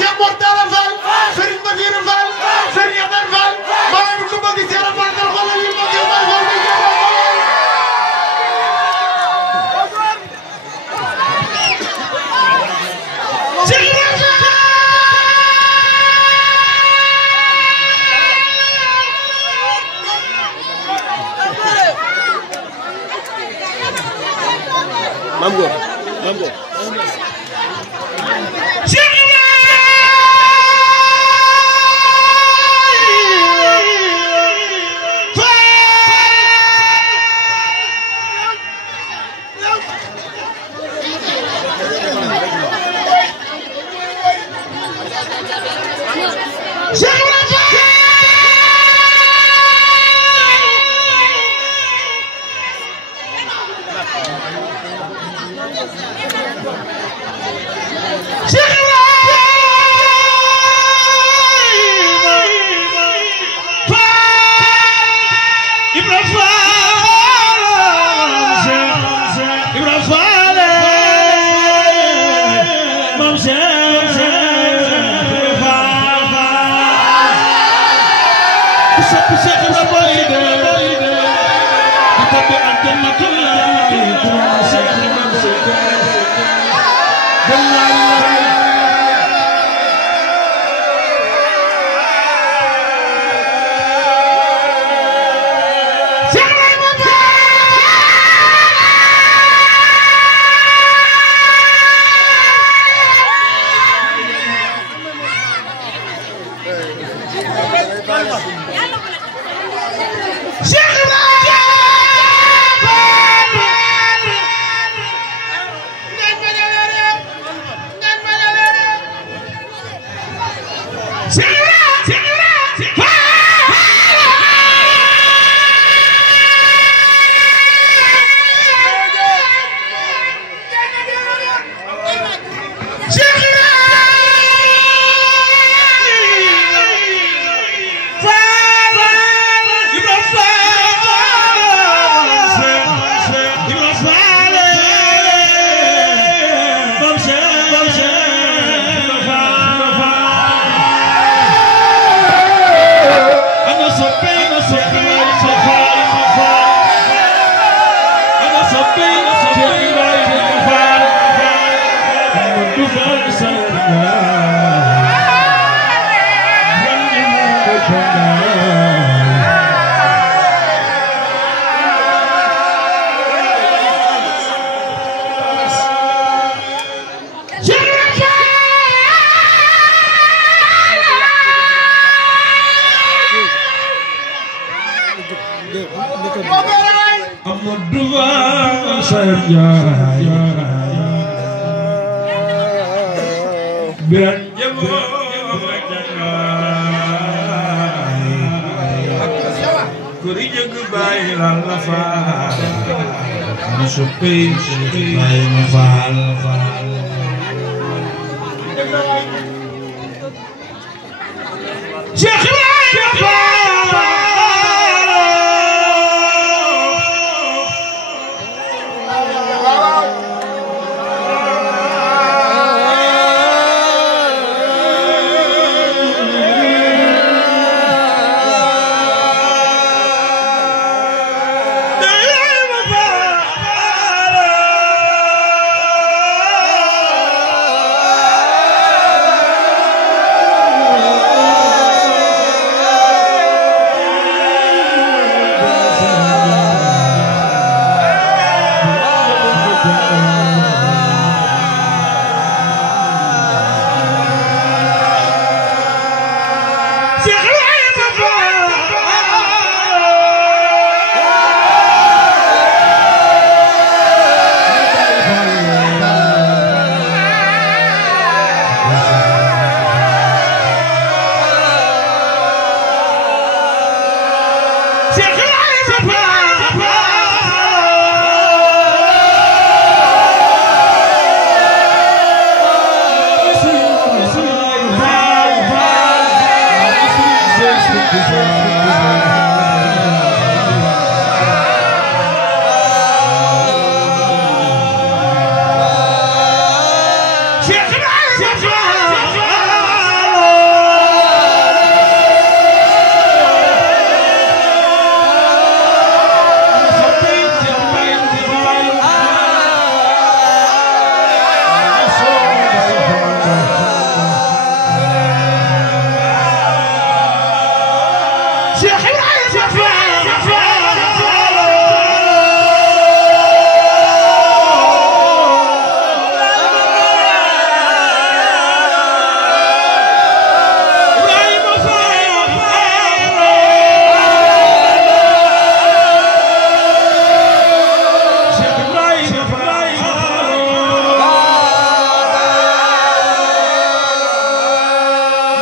Cheikh Mortala Fall Serigne Modou Fall Serigne Abdel Fall maa ngi ko bëgg Serigne Fall dal xoolal li ma koy may xool bi Mambo.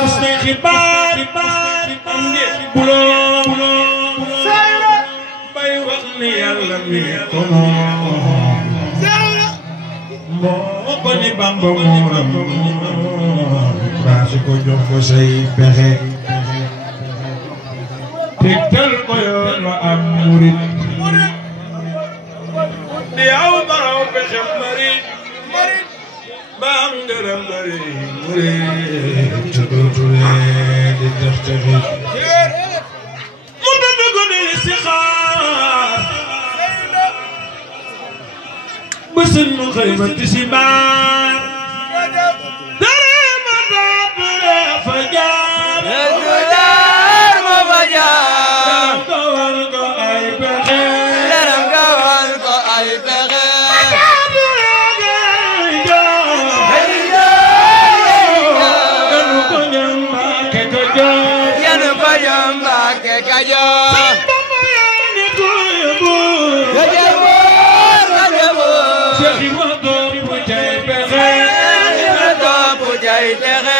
musne xibaar buloo bay wax ni yàlla mi ko moo ko ni Bamba mooram baasi ko jox ko say pexe tegtal ko yoon wa am murit di aw baraw pexe marit baam ngërëm bari murit ci dootule di tax taxit mu dund ko di istixaar bësën mu xëy ba tisbaar dara ma daatule fa jaar ma fa jaar ko war ko ay pexe yaram nga war ko ay pexe yanu ko ñambaake ko jox yanu ko ñambaake ko jox Cheikh Modou bu cay pexe bu cay pexe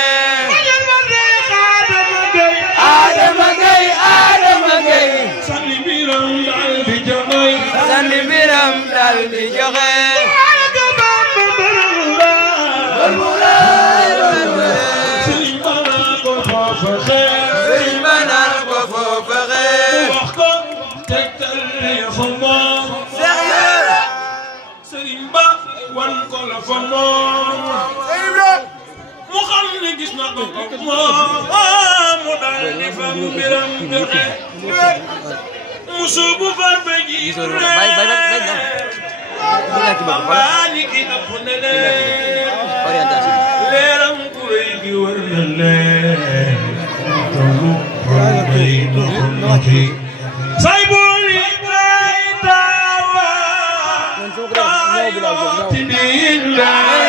Adama Gaye sandi biram dal di joxe Serigne Bana ko foofa Serigne Bana ko foofa wax ko tegtal fa moom Serigne Ba wan ko la fa moom mu xam ne gis na ko moom mu daal di fa mbiram joxe mu suubu far ba ji baani ki ëpp na leeram ku rëy gi wër na leen tollu xol bay noxi say booli lay tawa baati din lay